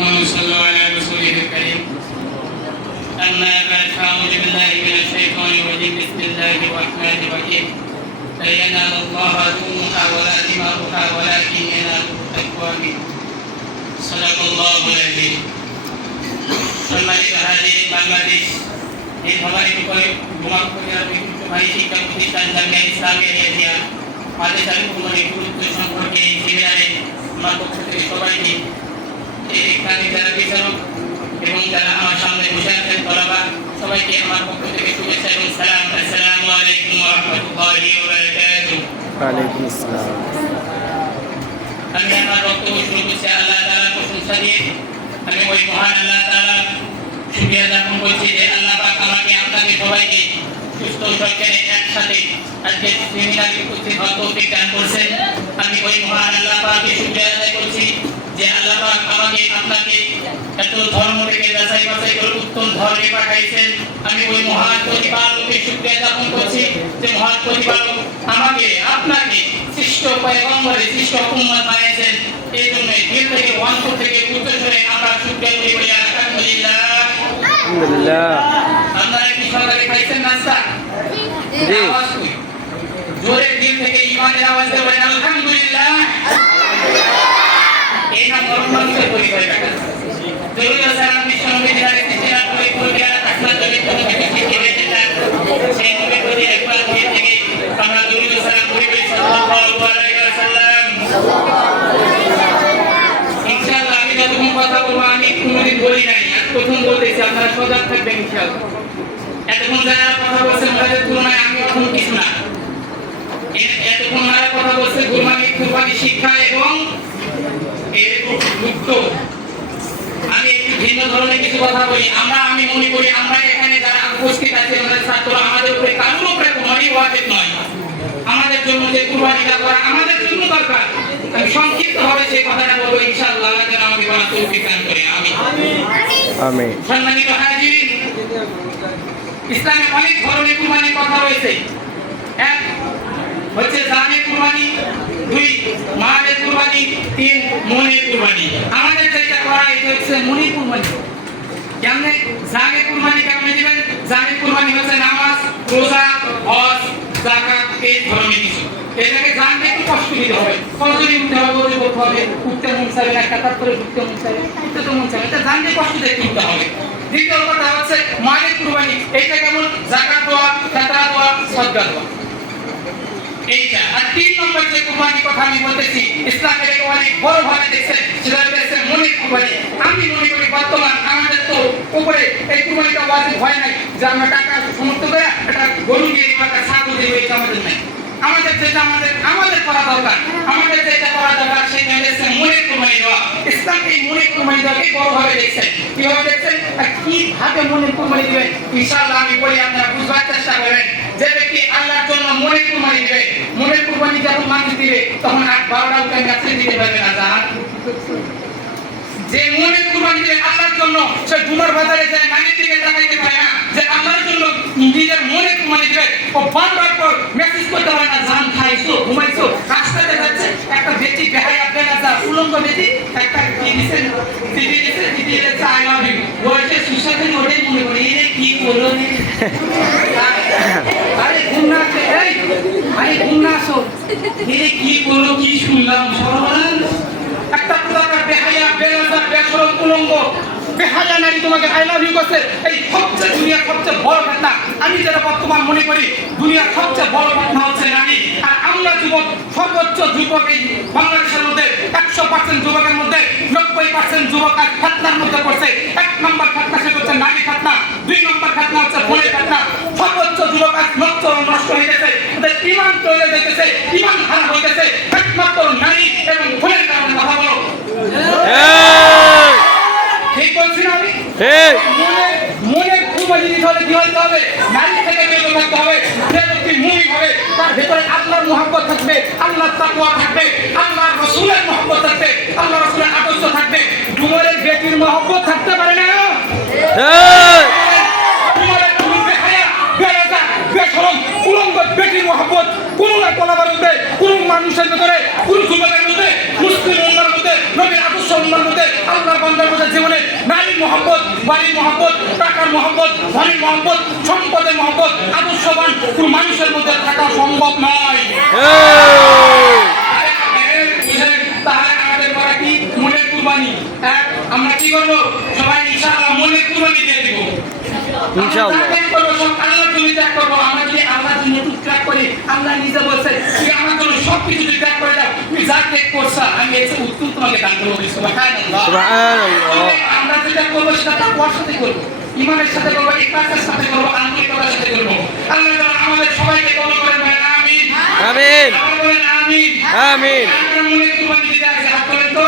صلوا على رسوله الكريم أما بعد فأعوذ بالله من الشيطان الرجيم بسم الله الرحمن الرحيم لا ينال الله لحومها ولا دماؤها ولكن يناله التقوى منكم صدق الله العظيم সম্মানিত হাজির বাংলাদেশ এই সভায় ভাই শিক্ষা প্রতিষ্ঠান জামিয়া ইসলামিয়া এরিয়া মাদ্রাসার উন্নয়নের গুরুত্ব সম্পর্কে এই সেমিনারে আমার পক্ষ থেকে সবাইকে এখানে যারা বিচারক এবং যারা আমার সামনে বসে আছেন তলাবা সবাইকে আমার পক্ষ থেকে শুভেচ্ছা এবং সালাম। আসসালামু আলাইকুম ওয়া রাহমাতুল্লাহি ওয়া বারাকাতুহু। ওয়া আলাইকুম আসসালাম। আমি আমার বক্তব্য শুরু করছি আল্লাহ তাআলার প্রশংসা দিয়ে। আমি ওই মহান আল্লাহ তাআলার শুকরিয়া জ্ঞাপন করছি যে আল্লাহ পাক আমাকে আপনাদের সবাইকে সুস্থ সজ্ঞানে একসাথে আজকে সেমিনারে উপস্থিত হওয়ার তৌফিক দান করেছেন। আমি ওই মহান আল্লাহ পাকের শুকরিয়া আদায় করছি যে আল্লাহ পাক আমাকে আপনাকে এত ধর্ম থেকে যাচাই বাছাই করে উত্তম ধর্মে পাঠাইছেন। আমি ওই মহান প্রতিপালকের শুকরিয়া জ্ঞাপন করছি যে মহান প্রতিপালক আমাকে আপনাকে সৃষ্ট পয়গম্বরে সৃষ্ট উম্মত বানিয়েছেন। এই জন্য দিল থেকে অন্তর থেকে উচ্চস্বরে আমরা শুকরিয়া করি বলি আলহামদুলিল্লাহ। আলহামদুলিল্লাহ। আপনারা কি সকালে খাইছেন নাস্তা? জি। জোরে দিল থেকে ঈমানের আওয়াজ দিয়ে বলেন আলহামদুলিল্লাহ। এই নাম মরণান্তের পরিচয় কাটা। জরুরি সালাম বিশ্বনবী দিনারে তিসরা করে পড়িয়া তাকনা জমি কোনো কিছু শিখে দিলেন। সেই নবী প্রতি একবার ফিরে থেকে আমরা জরুরি সালাম করি সাল্লাল্লাহু আলাইহি ওয়াসাল্লাম। ইনশাআল্লাহ আমি যতক্ষণ কথা বলবো আমি কোনোদিন বলি নাই, প্রথম বলতেছি, আপনারা সজাগ থাকবেন ইনশাআল্লাহ। এতক্ষণ যারা কথা বলছেন তাদের তুলনায় আমি এখন কিছু না। এতক্ষণ যারা কথা বলছে কুরবানি শিক্ষা এবং এর গুরুত্ব, আমি একটু ভিন্ন ধরনের কিছু কথা বলি। আমি মনে করি আমরা এখানে যারা উপস্থিত আছি আমাদের ছাত্র আমাদের উপরে কারোর উপরে কুরবানি ওয়াজিব নয়। আমাদের জন্য যে কুরবানিটা করা আমাদের জন্য দরকার। আমি সংক্ষিপ্তভাবে সেই কথাটা বলবো ইনশাআল্লাহ। আল্লাহ যেন আমাকে বলার তৌফিক দান করে। আমিন আমিন। সম্মানিত হাজিরিন, ইসলামে অনেক ধরনের কুরবানির কথা রয়েছে। এক হচ্ছে জানে কুরবানি, দুই মালের কুরবানি, তিন মনের কুরবানি। আমাদের যেটা করা এটা হচ্ছে মনের কুরবানি। কেমনে জানে কুরবানি কেমনে দিবেন? জানে কুরবানি হচ্ছে নামাজ, রোজা, হজ, যাকাত, এই ধরনের কিছু। এটাকে জানতে একটু কষ্ট দিতে হবে, কতদিন উঠতে হবে, বলে করতে হবে, উঠতে মন চাইবে না, কাতার করে উঠতে মন চাইবে, উঠতে তো মন চাইবে, এটা জানতে কষ্ট দিয়ে তুলতে হবে। দ্বিতীয় কথা হচ্ছে মালের কুরবানি। এইটা কেমন? যাকাত দেওয়া, ফিতরা দেওয়া, সাদকা দেওয়া, এইটা। আর তিন নম্বর যে কুরবানির কথা আমি বলতেছি, ইসলাম এটাকে অনেক বড় ভাবে দেখছে, সেটা হচ্ছে মনের কুরবানি। আমি মনে করি বর্তমান আমাদের তো উপরে এই কুরবানিটা ওয়াজিব হয় নাই যে আমরা টাকা সমর্থ করে একটা গরু দিয়ে দিব, একটা ছাগল দিব, এটা আমাদের নাই। আমাদের যেটা আমাদের করা দরকার, আমাদের যেটা করা দরকার সেটা হচ্ছে মনের কুরবানি দেওয়া। ইসলাম এই মনের কুরবানি দেওয়াকে বড় ভাবে দেখছে। কিভাবে দেখছেন আর কিভাবে মনের কুরবানি দিবেন ইনশাআল্লাহ আমি বলি, আপনারা বুঝবার চেষ্টা করবেন। যে ব্যক্তি আল্লাহর জন্য মনের কুরবানি দিবে, মনের কুরবানি যখন মানুষ দিবে তখন 8-12টা উঠে গাছে দিতে পারবে না। জান যে মনের কুরবানি দিবে আল্লাহর জন্য, সে জুমার বাজারে যায় নানির দিকে তাকাইতে পারে না। যে আল্লাহর জন্য নিজের মনের কুরবানি দিবে, ও বারবার পর মেসেজ করতে পারে না, জান খাইছো, ঘুমাইছো, রাস্তাতে যাচ্ছে একটা বেটি বেহায়া বেলাজা উলঙ্গ বেটি একটা কি দিছেন দিদি দিছে আই লাভ ইউ, ওইটা সুসাকে ওরে মনে করে এ কি বলো নি। আরে গুনাতে এই আরে গুনাসো এ কি বলো, কি শুনলাম সরমান। একটা পুরাটা বেহায়া বেলাজা বেশরম উলঙ্গ বেহায়া নারী তোমাকে আই লাভ ইউ করছে। এই সবচেয়ে দুনিয়ার সবচেয়ে বড় ঘটনা আমি যেটা বর্তমান মনে করি, দুনিয়ার সবচেয়ে বড় ঘটনা হচ্ছে নারী। আর আমরা যুবক, সর্বোচ্চ যুবক এই বাংলাদেশের মধ্যে 100% যুবকের মধ্যে 90% যুবক আর ফিতনার মধ্যে পড়ছে। 1 নম্বর ফিতনা সেটা হচ্ছে নারী ফিতনা, 2 নম্বর ফিতনা হচ্ছে ভোলের ফিতনা। সর্বোচ্চ যুবক আজ নষ্ট হয়ে গেছে, ওদের ঈমান চলে যাইতেছে, ঈমান হারা হয়ে গেছে একমাত্র নারী এবং ভোলের কারণে। কথা বলো ঠিক বলছি না আমি? মনের কুরবানি দিতে হলে কি হতে হবে? নারী থেকে বেরোতে থাকতে হবে। যে ব্যক্তি মুমিন হবে তার ভেতরে আল্লাহর মুহাব্বত থাকবে, আল্লাহর তাকওয়া থাকবে, আল্লাহর রাসূলের মুহাব্বত থাকবে, আল্লাহর রাসূলের আদর্শ থাকবে। ডুমরের বেটির মুহাব্বত থাকতে পারে না। ডুমরের কোনো বেহায়া বেলাজা বেশরম উলঙ্গ বেটির মুহাব্বত কোনো না কোনোবার মধ্যে, কোনো মানুষের ভেতরে, কোনো যুবকের মধ্যে, মুসলিম উম্মার মধ্যে, নবীর আদর্শ উম্মার মধ্যে, আল্লাহর বান্দার মধ্যে বাড়ির মহব্বত, টাকার মহব্বত, ধনের মহব্বত, সম্পদের মহব্বত, আদর্শবান কোন মানুষের মধ্যে থাকা সম্ভব নয়। তাহলে আমাদের করা কি? মনের কুরবানি। আমরা কি করবো? সবাই ইনশাআল্লাহ মনের কুরবানি দিয়ে দিব। ইনশাআল্লাহ করবো, সব আল্লাহর জন্য ত্যাগ করবো। আমরা যদি আল্লাহর জন্য ত্যাগ করি, আল্লাহ নিজে বলছে তুই আমার জন্য সবকিছু ত্যাগ করে দাও, তুমি যা ত্যাগ করছো আমি এর চেয়ে উত্তম তোমাকে দান করবো। সুবহানাল্লাহ। আমরা যেটা করবো সেটা তাকওয়ার সাথে করবো, ঈমানের সাথে করবো, ইখলাসের সাথে করবো, আন্তরিকতার সাথে করবো। আল্লাহ তাআলা আমাদের সবাইকে কবুল করেন। আমিন আমিন আমিন আমিন। আমরা মনের কুরবানি দিতে আছি, হাত তোলেন তো।